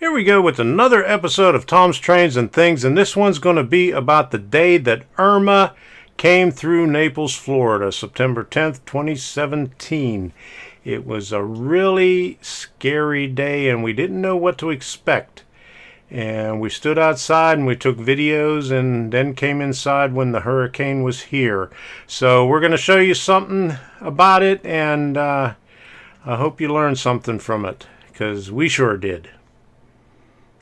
Here we go with another episode of Tom's Trains and Things, and this one's going to be about the day that Irma came through Naples, Florida, September 10th, 2017. It was a really scary day, and we didn't know what to expect. And we stood outside and we took videos and then came inside when the hurricane was here. So we're going to show you something about it, and I hope you learned something from it, because we sure did.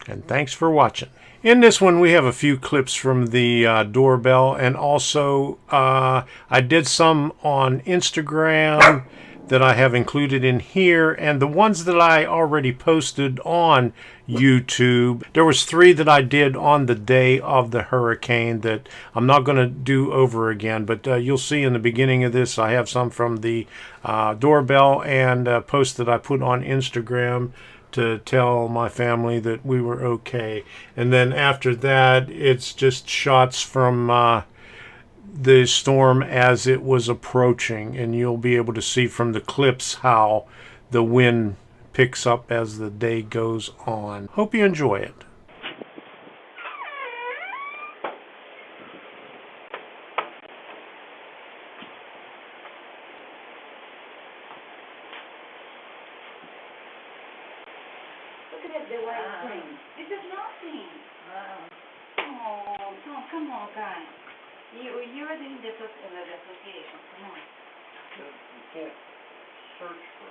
And thanks for watching. In this one we have a few clips from the doorbell, and also I did some on Instagram that I have included in here, and the ones that I already posted on YouTube. There was 3 that I did on the day of the hurricane that I'm not going to do over again, but you'll see in the beginning of this I have some from the doorbell and a post that I put on Instagram to tell my family that we were okay. And then after that, it's just shots from the storm as it was approaching, and you'll be able to see from the clips how the wind picks up as the day goes on. Hope you enjoy it. Look at the white screen. This is nothing. Oh, Tom, come on, guys. You're doing the association. Come on. You can't search for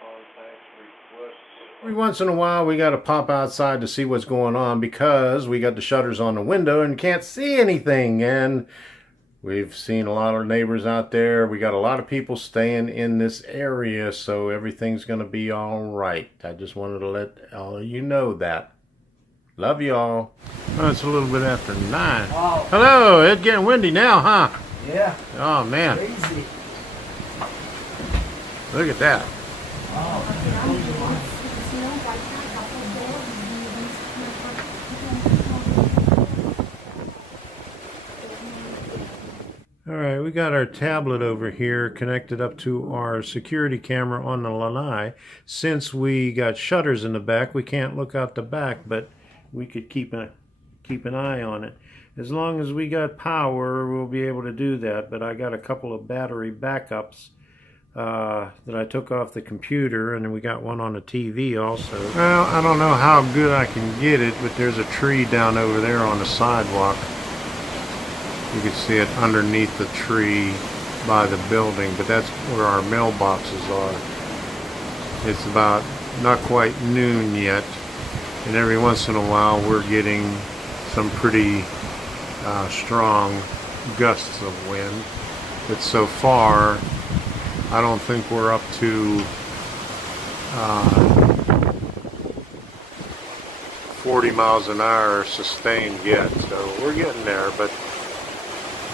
contacts, requests. Every once in a while we got to pop outside to see what's going on, because we got the shutters on the window and can't see anything. And we've seen a lot of neighbors out there. We got a lot of people staying in this area, so everything's going to be all right. I just wanted to let all of you know that. Love y'all. Oh, it's a little bit after 9. Wow. Hello, it's getting windy now, huh? Yeah. Oh, man. Crazy. Look at that. All right, we got our tablet over here connected up to our security camera on the lanai. Since we got shutters in the back, we can't look out the back, but we could keep an eye on it. As long as we got power, we'll be able to do that. But I got a couple of battery backups that I took off the computer, and then we got one on the TV also. Well, I don't know how good I can get it, but there's a tree down over there on the sidewalk. You can see it underneath the tree by the building, but that's where our mailboxes are. It's about not quite noon yet, and every once in a while we're getting some pretty strong gusts of wind. But so far, I don't think we're up to 40 miles an hour sustained yet, so we're getting there. But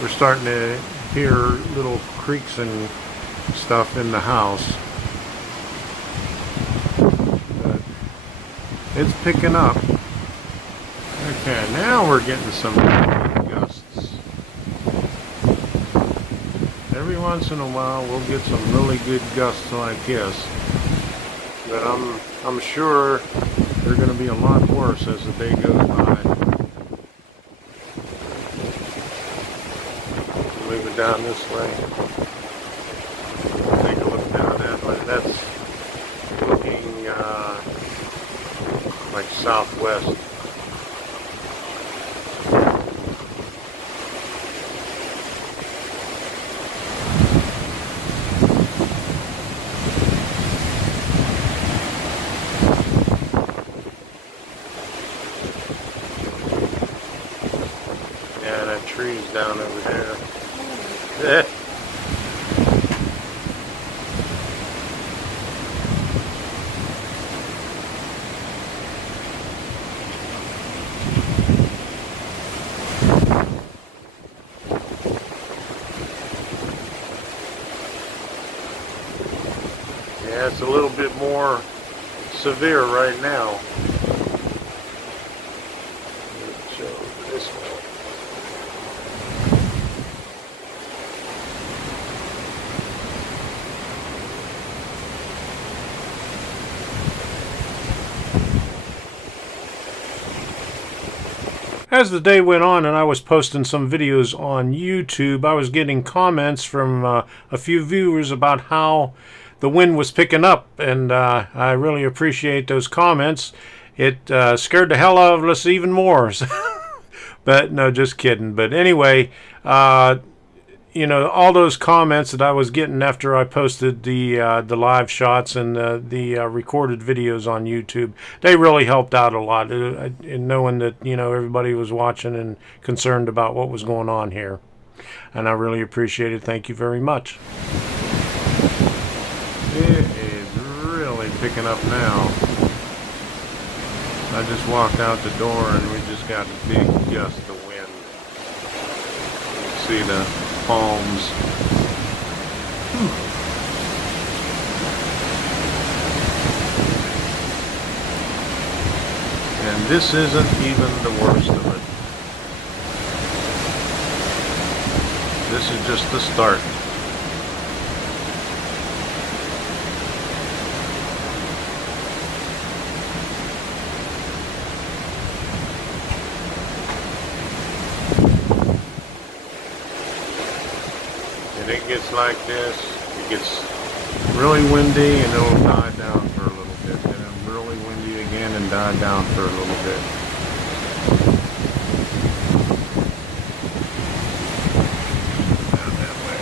we're starting to hear little creaks and stuff in the house. But it's picking up. Okay, now we're getting some gusts. Every once in a while we'll get some really good gusts like this. But I'm sure they're going to be a lot worse as the day goes by. Move it down this way. Take a look down that way. That's looking like southwest. Yeah, that tree's down over there. Yeah, it's a little bit more severe right now. Let's show this way. As the day went on and I was posting some videos on YouTube, I was getting comments from a few viewers about how the wind was picking up, and I really appreciate those comments. It scared the hell out of us even more. But no, just kidding. But anyway, you know, all those comments that I was getting after I posted the live shots and the recorded videos on YouTube, they really helped out a lot in knowing that, you know, everybody was watching and concerned about what was going on here. And I really appreciate it. Thank you very much. It is really picking up now. I just walked out the door and we just got a big gust of wind. You can see the palms. And this isn't even the worst of it. This is just the start. And it gets like this, it gets really windy and it'll die down for a little bit. And then really windy again and die down for a little bit. Down that way.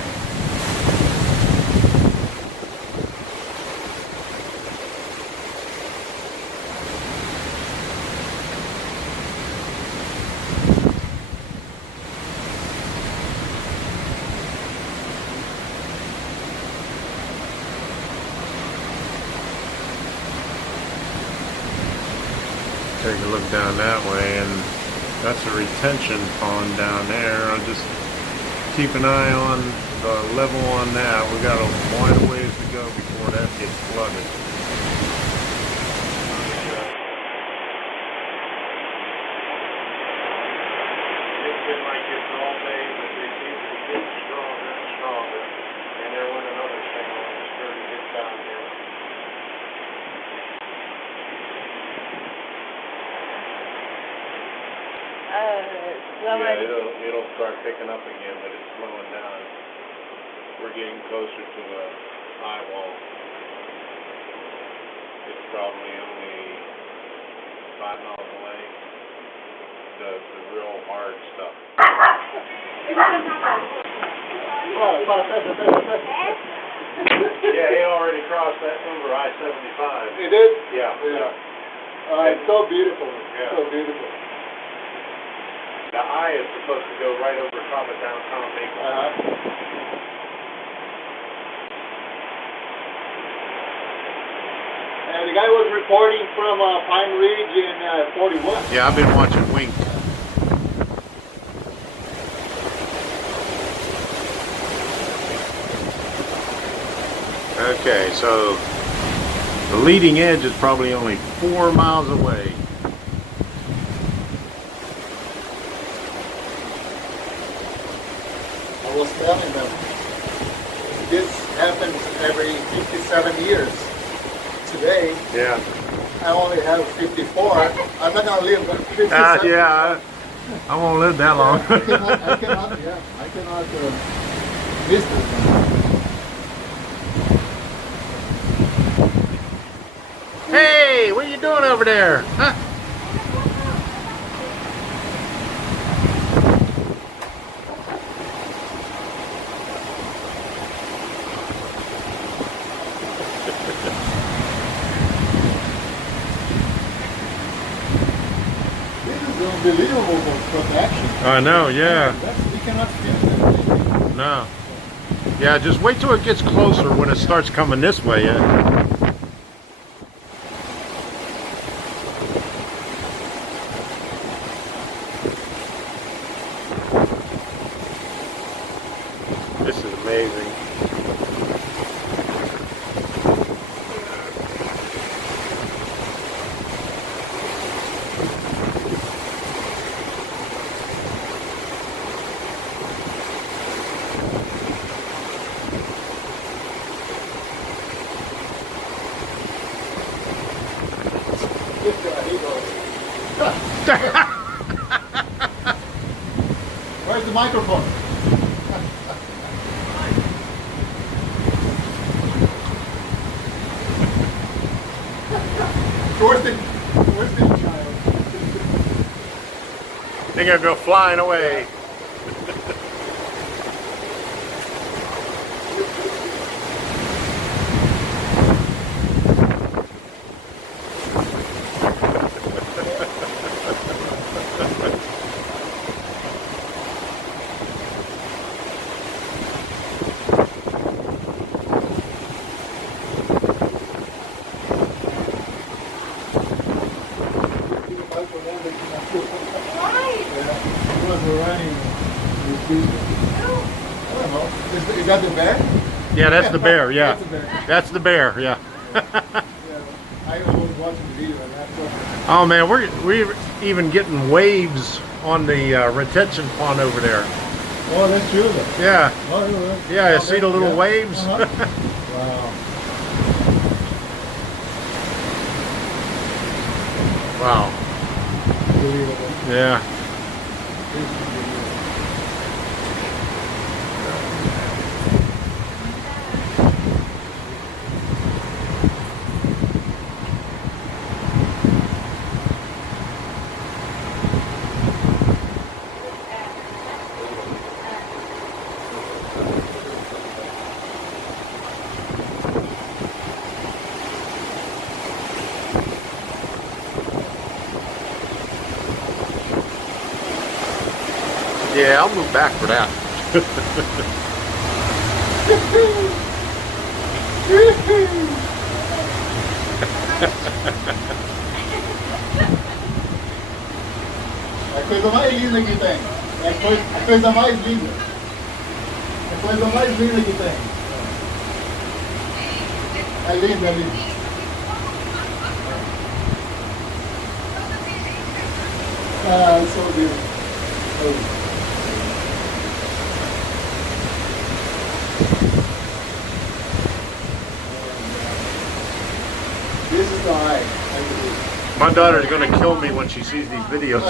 Take a look down that way, and that's a retention pond down there. I'll just keep an eye on the level on that. We got a wide ways to go before that gets flooded. It's been like this all day, but they seem to be getting stronger and stronger. And there went another thing on the sturdy get down there. Yeah, it'll start picking up again, but it's slowing down. We're getting closer to a high wall. It's probably only 5 miles away. The real hard stuff. Yeah, he already crossed that number, I-75. He did? Yeah. It's so beautiful. Yeah. So beautiful. The eye is supposed to go right over top of downtown Naples. And the guy was reporting from Pine Ridge in 41. Yeah, I've been watching Wink. Okay, so the leading edge is probably only 4 miles away. I was telling them, this happens every 57 years. Today, Yeah. I only have 54. I'm not going to live 57. Yeah, I won't live that long. I cannot miss this. Hey, what are you doing over there? Huh? This is unbelievable protection. I know, yeah. We cannot feel that. No. Yeah, just wait till it gets closer when it starts coming this way. This is amazing. the microphone. Where's the child? They're gonna go flying away. Is that the bear? Yeah, that's the bear. Yeah, That's the bear. that's the bear. Yeah. Yeah. I was watching the video and that's what. Oh man, we're even getting waves on the retention pond over there. Oh, that's true though. Yeah. Oh, Yeah, you see the little waves? Wow. Wow. Unbelievable. Yeah. Yeah, I'll move back for that. A coisa mais linda que tem. A coisa mais linda. A coisa mais linda que tem. É linda, é linda. Ah, it's so beautiful. Oh. This is the eye, I believe. My daughter's gonna kill me when she sees these videos.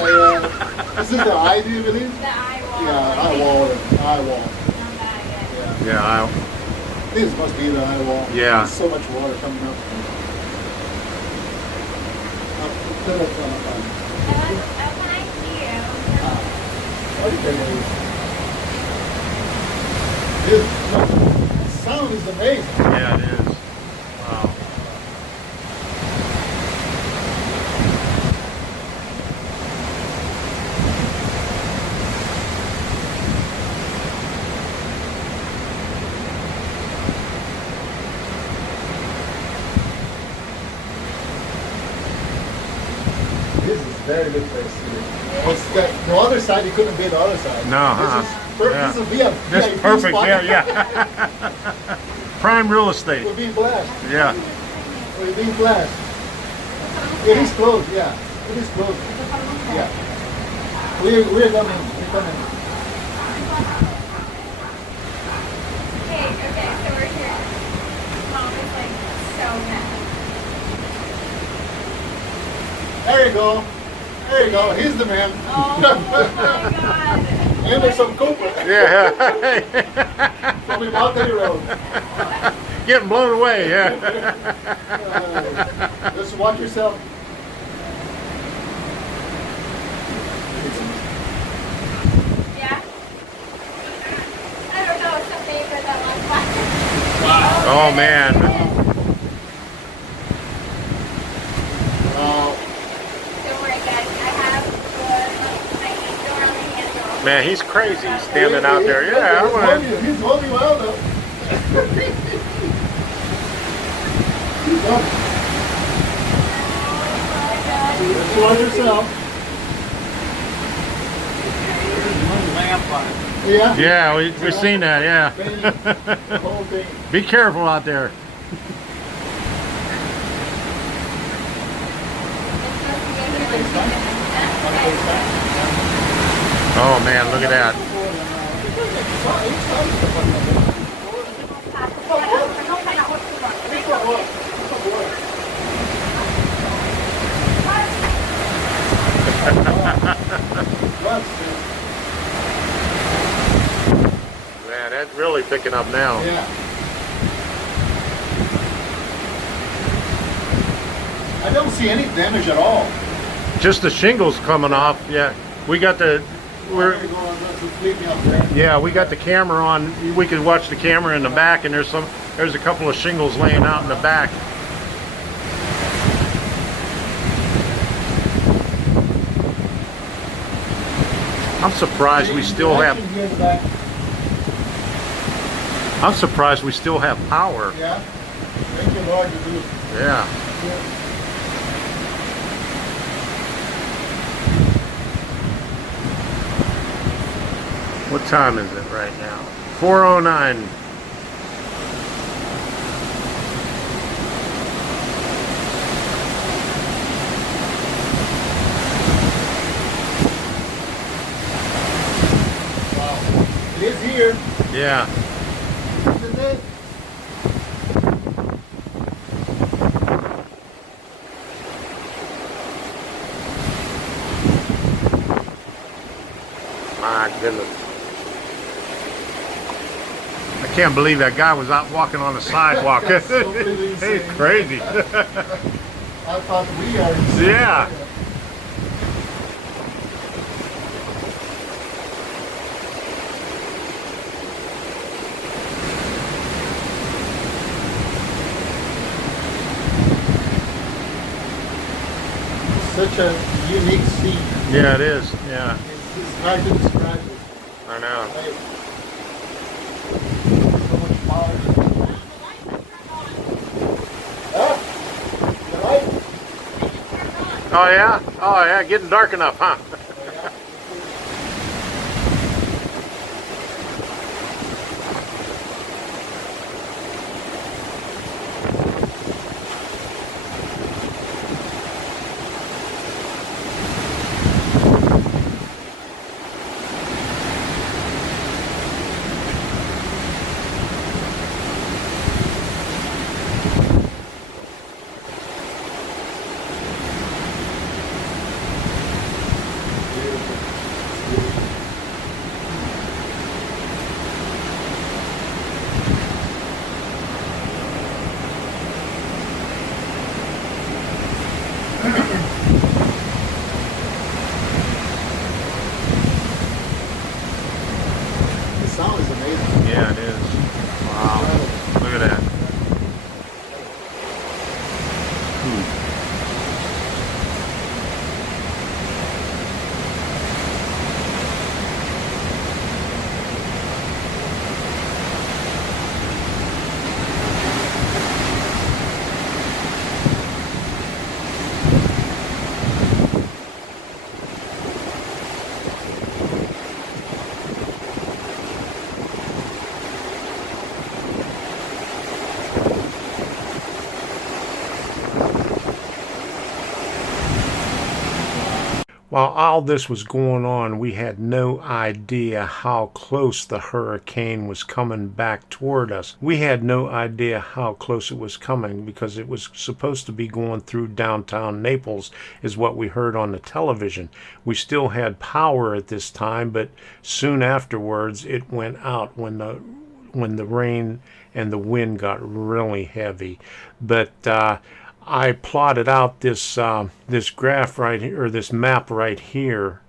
This is the eye, do you believe? The eye wall. Yeah, eye wall. Eye wall. Not that yet. Yeah. Yeah, This must be the eye wall. Yeah. There's so much water coming up. Put it on the phone. Okay. This sound is amazing. yeah, it is. Wow. This is a very good place here. It's the other side, you couldn't be the other side. No, This is VIP This is perfect. spot. Yeah. Prime real estate. We're being blasted. Yeah. We're being blasted. It is closed, yeah. It is closed. Yeah. We're coming. We're coming. Okay, so we're here. Mom is like so mad. There you go. There you go. He's the man. Oh my god. And there's some Cooper Yeah. from the Balcony Road. Getting blown away. Yeah. Just watch yourself. Yeah? I don't know, it's something for that one. Oh man. Don't worry guys, I have my door on the handle. Man, he's crazy standing out there. Yeah, I want to. He's holding well though. He's up. Just watch yourself. Yeah. Yeah, we've seen that. Yeah. The whole thing. Be careful out there. Oh man, look at that. really picking up now. Yeah. I don't see any damage at all. Just the shingles coming off. Yeah, we got the. Yeah, we got the camera on. We could watch the camera in the back, and there's a couple of shingles laying out in the back. I'm surprised we still have. I'm surprised we still have power. Yeah. Thank you, Lord. You do. Yeah. What time is it right now? 4:09. Wow. It is here. Yeah. Isn't it? My goodness. I can't believe that guy was out walking on the sidewalk. That's totally He's insane. crazy. I thought we are insane. Yeah. Such a unique scene. Yeah, it is. Yeah, It's hard to describe it. I know. Like, so much power. The light? Oh yeah? Oh yeah, getting dark enough, huh? The sound is amazing. Yeah, it is. Wow. Look at that. While all this was going on, we had no idea how close the hurricane was coming back toward us. We had no idea how close it was coming because it was supposed to be going through downtown Naples, is what we heard on the television. We still had power at this time, but soon afterwards it went out when the rain and the wind got really heavy. But I plotted out this this graph right here, or this map right here,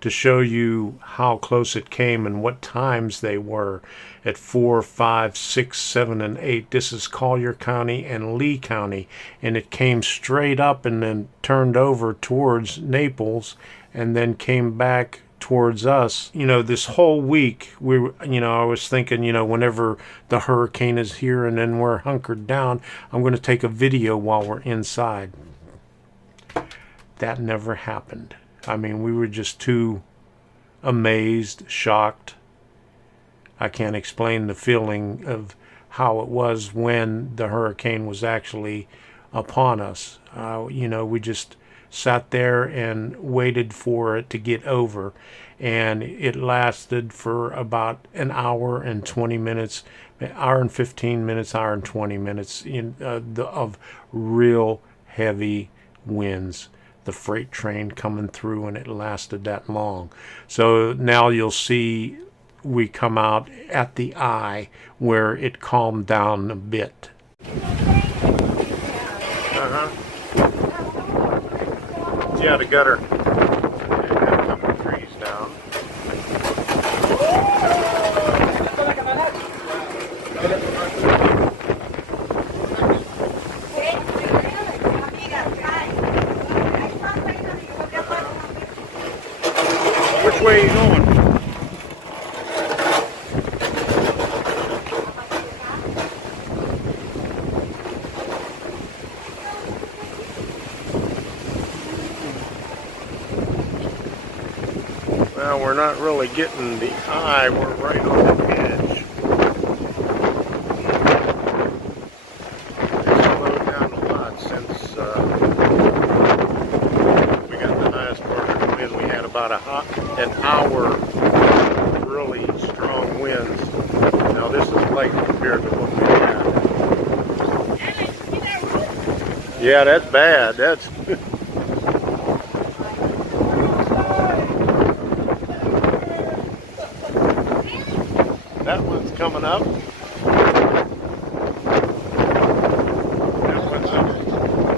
to show you how close it came and what times they were at 4, 5, 6, 7, and 8. This is Collier County and Lee County, and it came straight up and then turned over towards Naples and then came back towards us. You know, this whole week I was thinking, whenever the hurricane is here and then we're hunkered down, I'm going to take a video while we're inside. That never happened. I mean, we were just too amazed, shocked. I can't explain the feeling of how it was when the hurricane was actually upon us. We just sat there and waited for it to get over, and it lasted for about an hour and 20 minutes, hour and 15 minutes, hour and 20 minutes of real heavy winds. The freight train coming through, and it lasted that long. So now you'll see we come out at the eye where it calmed down a bit. Yeah, the gutter. And a couple of trees down. Which way are you going? Well, we're not really getting the eye, we're right on the edge. It's slowed down a lot since we got the highest part of the wind. We had about an hour of really strong winds. Now this is light compared to what we had. Yeah, that's bad. That's that one's coming up. That one's up.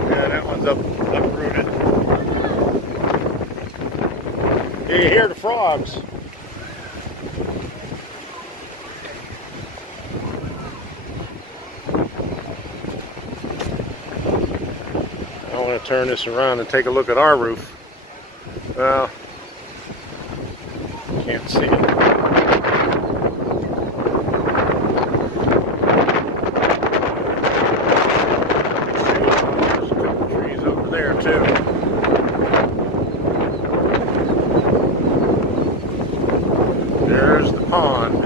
Yeah, that one's uprooted. You hear the frogs. I want to turn this around and take a look at our roof. Well, can't see it. There's the pond.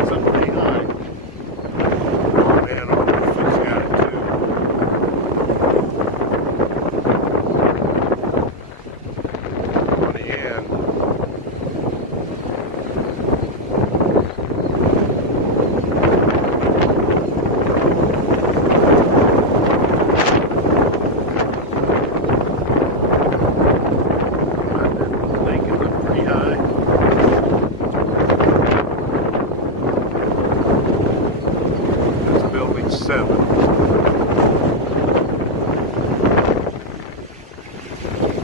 It's up pretty high. Oh man, our roof has got it too. On the end. The lake is up pretty high. Building 7.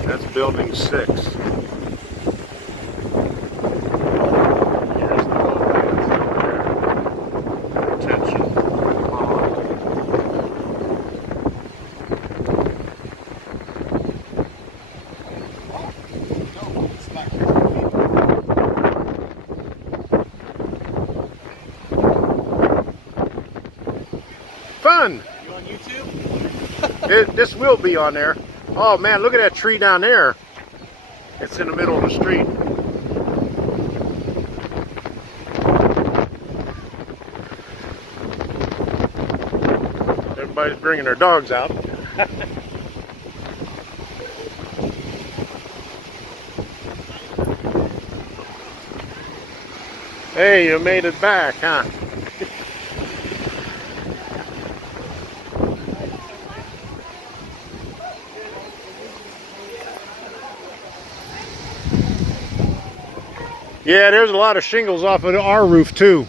That's building 6. Here's the wetlands over there. Attention. Fun! You on YouTube? This will be on there. Oh man, look at that tree down there. It's in the middle of the street. Everybody's bringing their dogs out. Hey, you made it back, huh? Yeah, there's a lot of shingles off of our roof too.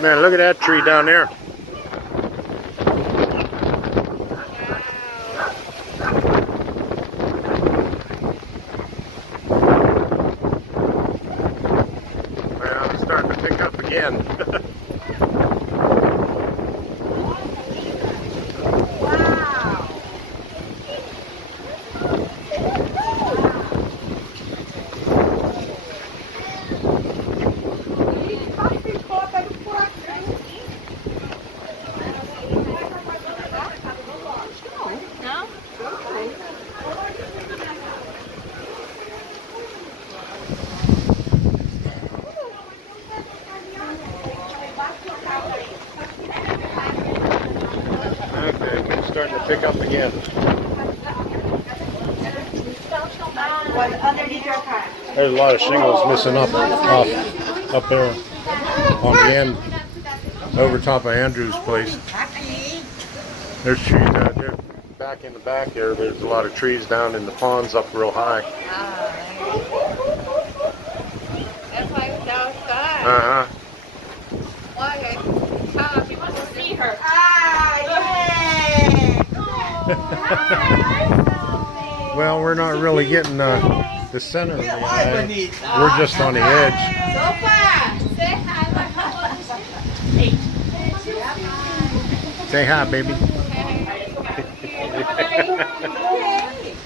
Man, look at that tree down there. Well, it's starting to pick up again. Okay, it's starting to pick up again. There's a lot of shingles missing up there on the end, over top of Andrew's place. There's trees out there. back in the back there, there's a lot of trees down in the ponds up real high. That's why it's outside. Uh-huh. Why? She wants to see her. Well, we're not really getting the center of the eye. We're just on the edge. Say hi, baby.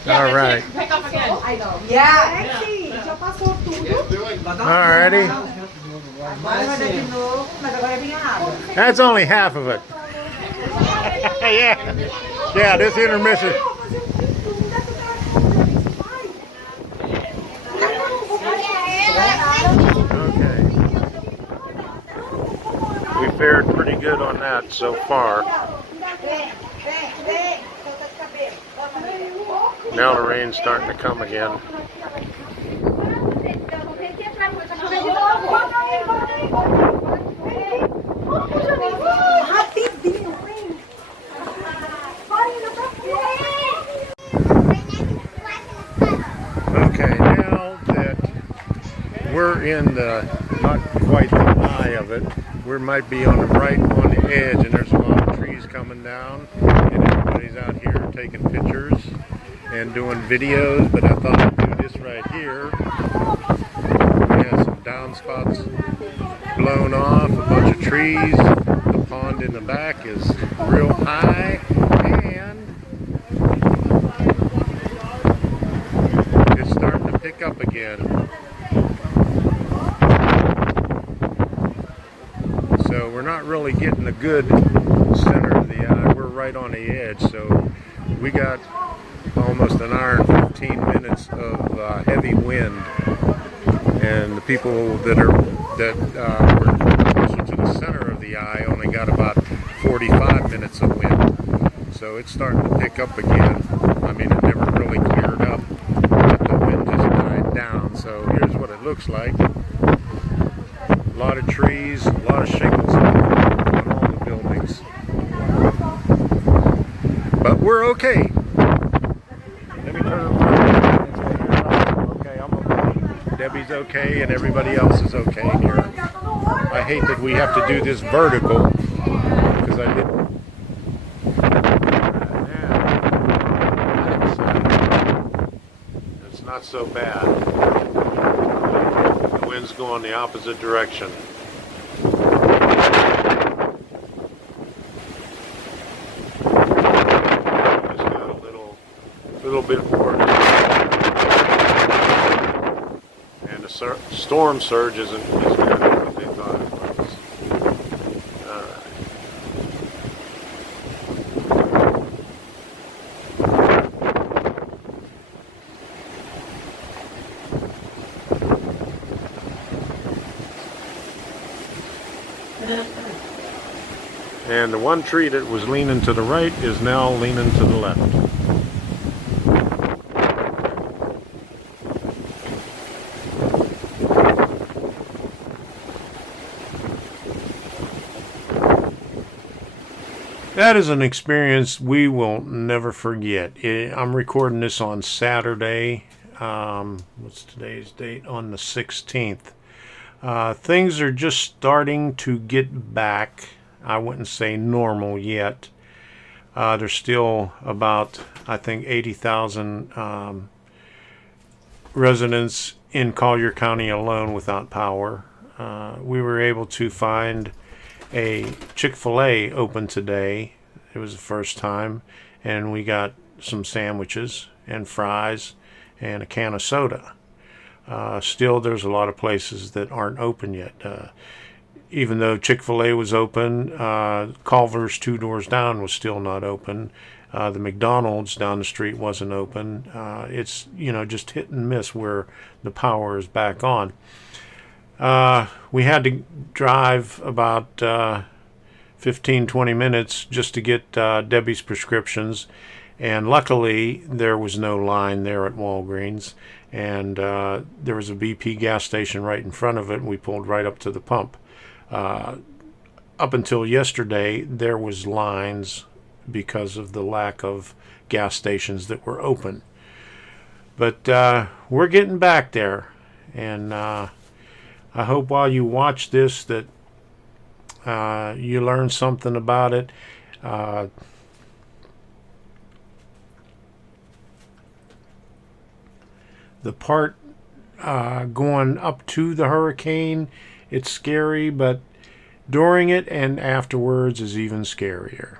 All right. Alrighty. That's only half of it. Yeah, this intermission. Okay. We fared pretty good on that so far. Now the rain's starting to come again. Okay, now that we're in the, not quite the eye of it, we might be on the right on the edge, and there's a lot of trees coming down, and everybody's out here taking pictures and doing videos, but I thought I'd do this right here. We have some downspouts blown off, a bunch of trees, the pond in the back is real high, and it's starting to pick up again. So we're not really getting a good center of the eye. We're right on the edge, so we got almost an hour and 15 minutes of heavy wind, and the people that were closer to the center of the eye only got about 45 minutes of wind. So it's starting to pick up again. I mean, it never really cleared up, but the wind just died down. So here's what it looks like. A lot of trees, a lot of shingles on all the buildings. But we're okay. Let me turn around. Okay, I'm okay. Debbie's okay, and everybody else is okay here. I hate that we have to do this vertical, because I didn't. It's not so bad. The wind's going the opposite direction. Just got a little bit more. And the storm surge isn't as good as what they thought it was. And the one tree that was leaning to the right is now leaning to the left. That is an experience we will never forget. I'm recording this on Saturday. What's today's date? On the 16th. Things are just starting to get back. I wouldn't say normal yet. There's still about, I think, 80,000 residents in Collier County alone without power. We were able to find a Chick-fil-A open today. It was the first time, and we got some sandwiches and fries and a can of soda. Still, there's a lot of places that aren't open yet. Even though Chick-fil-A was open, Culver's 2 doors down was still not open. The McDonald's down the street wasn't open. It's, just hit and miss where the power is back on. We had to drive about 15-20 minutes just to get Debbie's prescriptions, and luckily there was no line there at Walgreens, and there was a BP gas station right in front of it, and we pulled right up to the pump. Up until yesterday, there was lines because of the lack of gas stations that were open. But we're getting back there, and I hope while you watch this that you learn something about it. The part going up to the hurricane, it's scary, but during it and afterwards is even scarier.